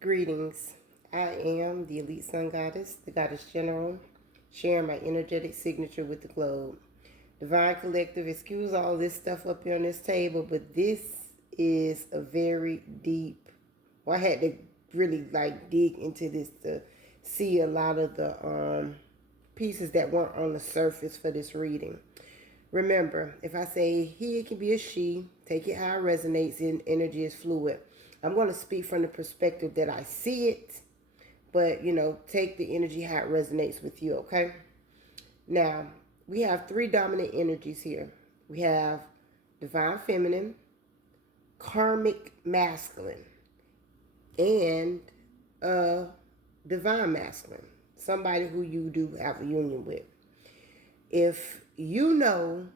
Greetings. I am the Elite Sun Goddess, the Goddess General, sharing my energetic signature with the globe. Divine Collective, excuse all this stuff up here on this table, but this is a very deep. Well, I had to really dig into this to see a lot of the pieces that weren't on the surface for this reading. Remember, if I say he, it can be a she, take it how it resonates, and energy is fluid. I'm going to speak from the perspective that I see it, but take the energy how it resonates with you, okay? Now, we have three dominant energies here. We have divine feminine, karmic masculine, and divine masculine, somebody who you do have a union with. If you know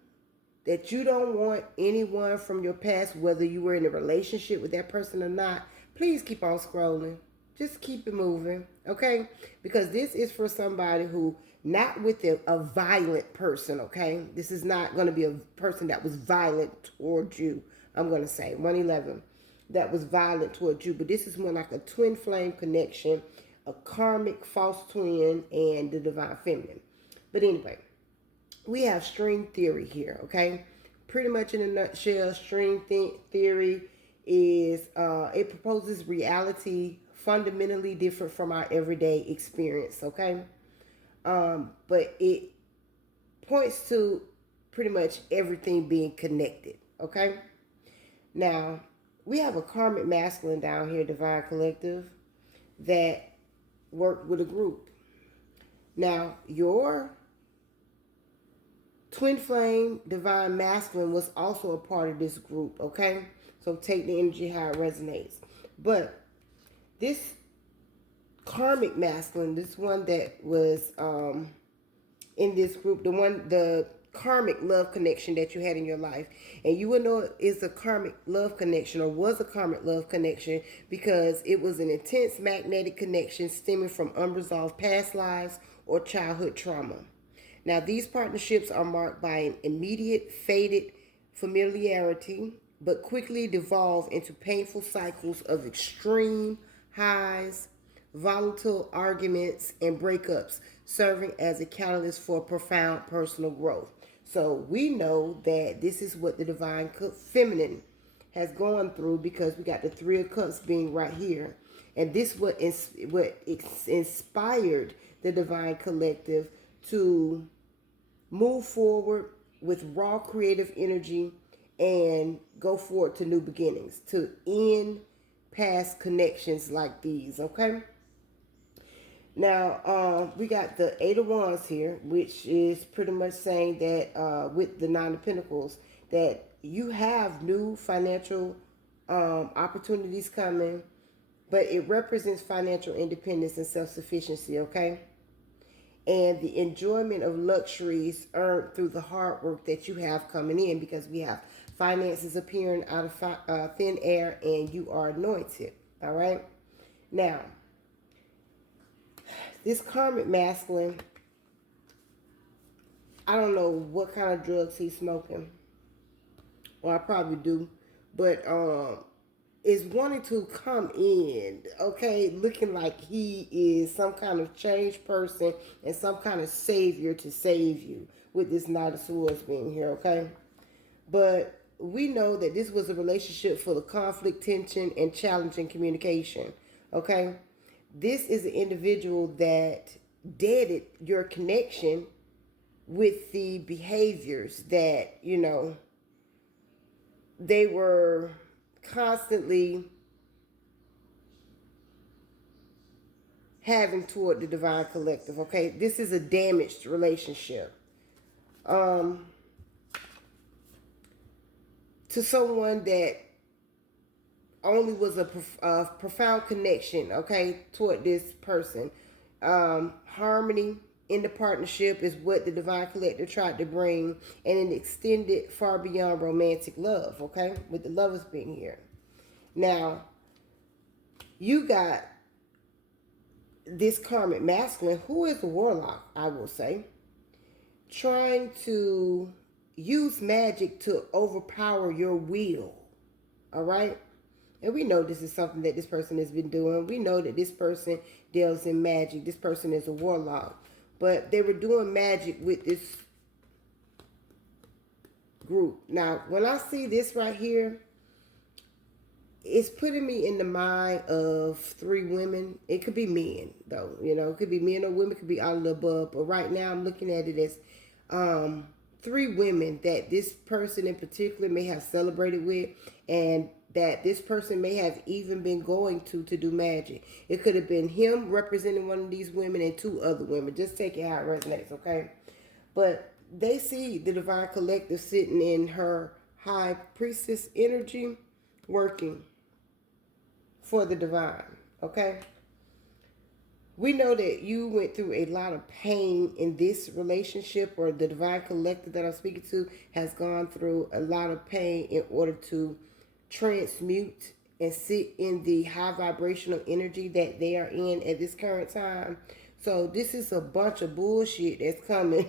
that you don't want anyone from your past, whether you were in a relationship with that person or not, please keep on scrolling. Just keep it moving, okay? Because this is for somebody who, not with a violent person, okay? This is not going to be a person that was violent towards you. I'm going to say 111, that was violent towards you. But this is more like a twin flame connection, a karmic false twin, and the divine feminine. But anyway, we have string theory here, okay? Pretty much in a nutshell, string theory is, it proposes reality fundamentally different from our everyday experience, okay? But it points to pretty much everything being connected, okay? Now, we have a karmic masculine down here, Divine Collective, that worked with a group. Now, your twin flame divine masculine was also a part of this group, okay? So take the energy how it resonates. But this karmic masculine, this one that was in this group, the karmic love connection that you had in your life, and you would know it is a karmic love connection, or was a karmic love connection, because it was an intense magnetic connection stemming from unresolved past lives or childhood trauma. Now, these partnerships are marked by an immediate, faded familiarity, but quickly devolve into painful cycles of extreme highs, volatile arguments, and breakups, serving as a catalyst for profound personal growth. So we know that this is what the divine feminine has gone through, because we got the Three of Cups being right here. And this what inspired the divine collective to move forward with raw creative energy and go forward to new beginnings, to end past connections like these, okay? Now, we got the Eight of Wands here, which is pretty much saying that with the Nine of Pentacles, that you have new financial opportunities coming, but it represents financial independence and self-sufficiency, okay? And the enjoyment of luxuries earned through the hard work that you have coming in, because we have finances appearing out of thin air, and you are anointed, all right? Now, this karmic masculine, I don't know what kind of drugs he's smoking. Well, I probably do. But is wanting to come in, okay, looking like he is some kind of changed person and some kind of savior to save you, with this Knight of Swords being here, okay? But we know that this was a relationship full of conflict, tension, and challenging communication, okay? This is an individual that deaded your connection with the behaviors that, they were constantly having toward the divine collective, okay? This is a damaged relationship. To someone that only was a profound connection, okay, toward this person. Harmony in the partnership is what the divine collective tried to bring, and it extended far beyond romantic love, okay, with the lovers being here. Now, you got this karmic masculine, who is a warlock, I will say, trying to use magic to overpower your will, all right? And we know this is something that this person has been doing. We know that this person deals in magic. This person is a warlock. But they were doing magic with this group. Now, when I see this right here, it's putting me in the mind of three women. It could be men, though. You know, it could be men or women. It could be all of the above. But right now, I'm looking at it as three women that this person in particular may have celebrated with, and that this person may have even been going to do magic. It could have been him representing one of these women and two other women. Just take it how it resonates, okay? But they see the divine collective sitting in her high priestess energy working for the divine, okay? We know that you went through a lot of pain in this relationship, or the divine collective that I'm speaking to has gone through a lot of pain in order to transmute and sit in the high vibrational energy that they are in at this current time. So this is a bunch of bullshit that's coming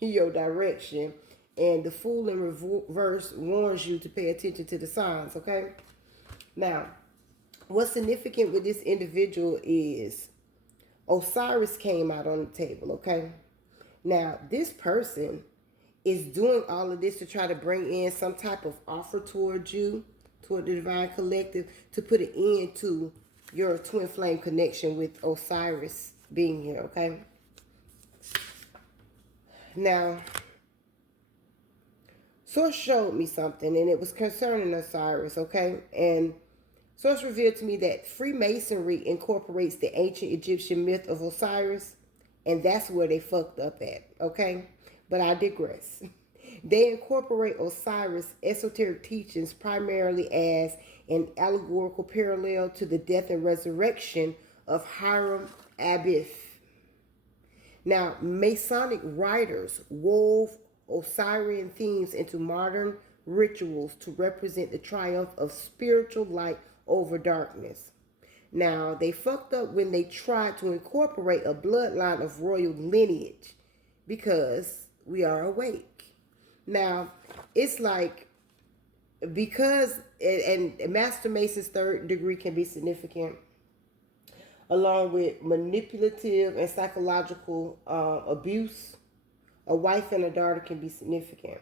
in your direction. And the Fool in reverse warns you to pay attention to the signs, okay? Now, what's significant with this individual is Osiris came out on the table, okay? Now, this person is doing all of this to try to bring in some type of offer towards you, toward the divine collective, to put an end to your twin flame connection with Osiris being here, okay? Now, Source showed me something, and it was concerning Osiris, okay? And Source revealed to me that Freemasonry incorporates the ancient Egyptian myth of Osiris, and that's where they fucked up at, okay? But I digress. They incorporate Osiris' esoteric teachings primarily as an allegorical parallel to the death and resurrection of Hiram Abiff. Now, Masonic writers wove Osirian themes into modern rituals to represent the triumph of spiritual light over darkness. Now, they fucked up when they tried to incorporate a bloodline of royal lineage because we are awake. Now, it's like, because, and Master Mason's third degree can be significant, along with manipulative and psychological abuse. A wife and a daughter can be significant.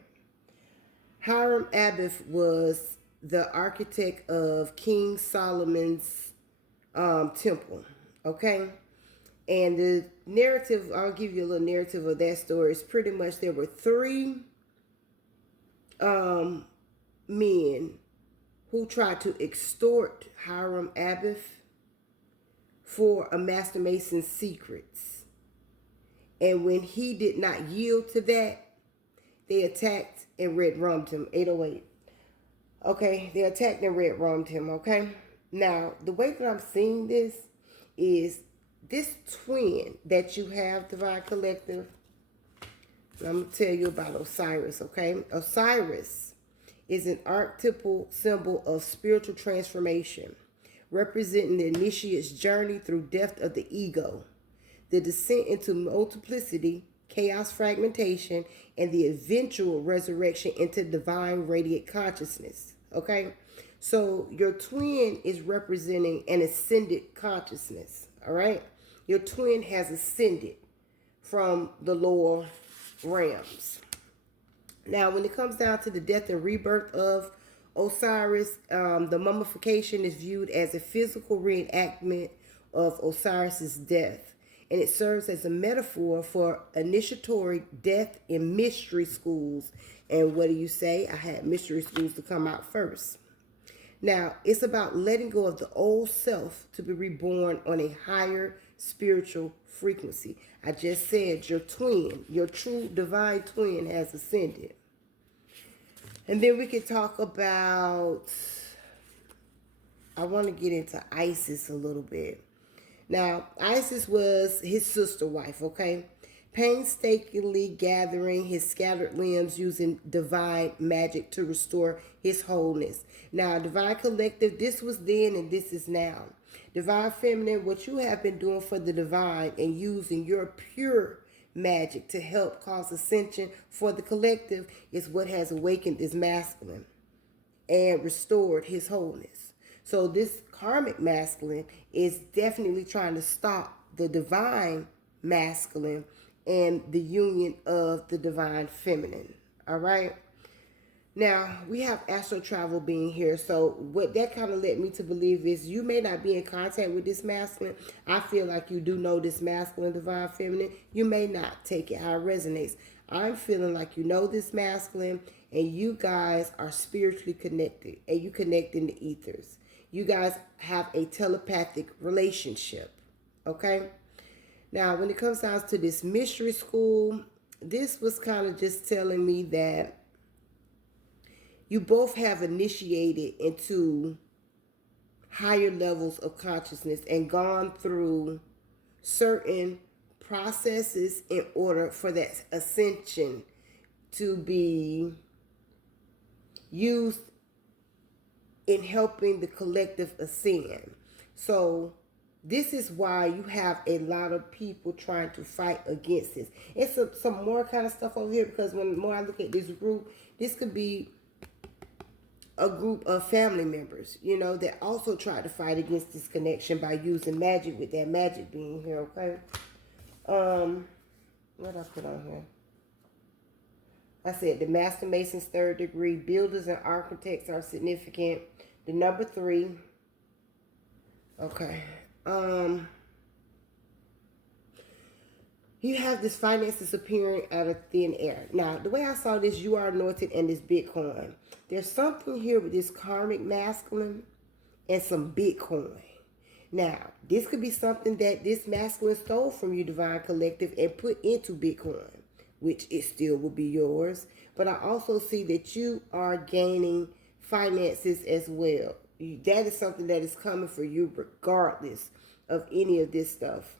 Hiram Abiff was the architect of King Solomon's temple, okay? And the narrative, I'll give you a little narrative of that story. It's pretty much there were three men who tried to extort Hiram Abiff for a Master Mason's secrets. And when he did not yield to that, they attacked and red rummed him. 808. Okay, they attacked and red rummed him, okay? Now, the way that I'm seeing this is this twin that you have, Divine Collective. I'm going to tell you about Osiris, okay? Osiris is an archetypal symbol of spiritual transformation, representing the initiate's journey through depth of the ego, the descent into multiplicity, chaos fragmentation, and the eventual resurrection into divine radiant consciousness, okay? So your twin is representing an ascended consciousness, all right? Your twin has ascended from the lower realms. Now, when it comes down to the death and rebirth of Osiris, the mummification is viewed as a physical reenactment of Osiris's death, and it serves as a metaphor for initiatory death in mystery schools. And what do you say? I had mystery schools to come out first. Now, it's about letting go of the old self to be reborn on a higher spiritual frequency. I just said your twin, your true divine twin has ascended. And then we could talk about, I want to get into Isis a little bit. Now, Isis was his sister wife, okay? Painstakingly gathering his scattered limbs using divine magic to restore his wholeness. Now, Divine Collective, this was then and this is now. Divine Feminine, what you have been doing for the divine and using your pure magic to help cause ascension for the collective is what has awakened this masculine and restored his wholeness. So this karmic masculine is definitely trying to stop the divine masculine and the union of the divine feminine. All right. Now, we have astral travel being here. So, what that kind of led me to believe is you may not be in contact with this masculine. I feel like you do know this masculine, divine, feminine. You may not take it how it resonates. I'm feeling like you know this masculine and you guys are spiritually connected and you connect in the ethers. You guys have a telepathic relationship. Okay? Now, when it comes down to this mystery school, this was kind of just telling me that you both have initiated into higher levels of consciousness and gone through certain processes in order for that ascension to be used in helping the collective ascend. So this is why you have a lot of people trying to fight against this. It's some more kind of stuff over here, because when more I look at this group, this could be a group of family members, that also try to fight against this connection by using magic, with that magic being here, okay? What I put on here? I said the Master Mason's 3rd degree, builders and architects are significant. The number 3. Okay. You have this finances appearing out of thin air. Now, the way I saw this, you are anointed and this Bitcoin. There's something here with this karmic masculine and some Bitcoin. Now, this could be something that this masculine stole from you, Divine Collective, and put into Bitcoin, which it still will be yours. But I also see that you are gaining finances as well. That is something that is coming for you regardless of any of this stuff.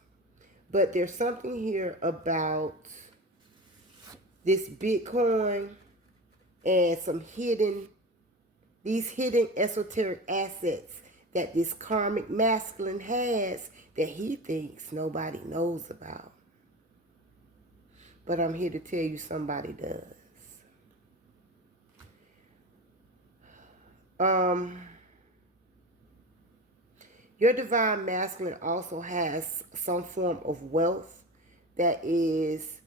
But there's something here about this Bitcoin and these hidden esoteric assets that this karmic masculine has that he thinks nobody knows about. But I'm here to tell you somebody does. Your divine masculine also has some form of wealth that is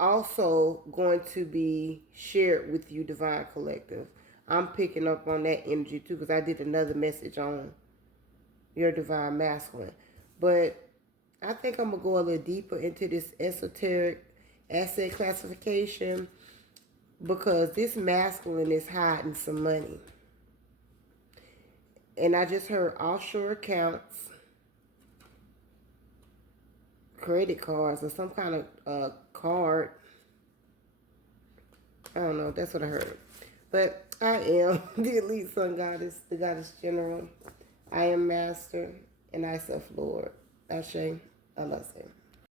also going to be shared with you, Divine Collective. I'm picking up on that energy too, because I did another message on your divine masculine. But I think I'm going to go a little deeper into this esoteric asset classification, because this masculine is hiding some money. And I just heard offshore accounts, credit cards, or some kind of card. I don't know. That's what I heard. But I am the elite sun goddess, the goddess general. I am master, and I self Lord. Ashe, Allah say.